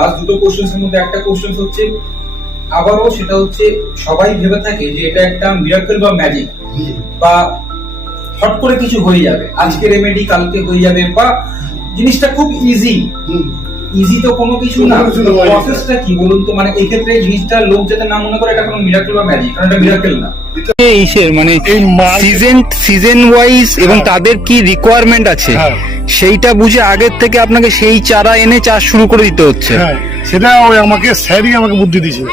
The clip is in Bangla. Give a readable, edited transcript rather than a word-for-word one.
লাস্ট দুটো কোশ্চেন্স এর মধ্যে একটা কোশ্চেন হচ্ছে আবারও সেটা হচ্ছে সবাই ভেবে থাকে যে এটা একটা মিরাকল বা ম্যাজিক বা হট করে কিছু হয়ে যাবে, আজকে রেমেডি কালকে হয়ে যাবে, বা জিনিসটা খুব ইজি। ইজি তো কোনো কিছু না, প্রসেসটা কি বলুন তো? মানে এই ক্ষেত্রে জিনিসটা লোক যাতে না মনে করে এটা কোনো মিরাকল বা ম্যাজিক, কারণ এটা মিরাকল না। ইসের মানে সিজন ওয়াইজ এবং তাদের কি রিকোয়ারমেন্ট আছে সেইটা বুঝে আগের থেকে আপনাকে সেই চারা এনে চাষ শুরু করে দিতে হচ্ছে। সেটা ওই আমাকে স্যারই আমাকে বুদ্ধি দিয়েছিল।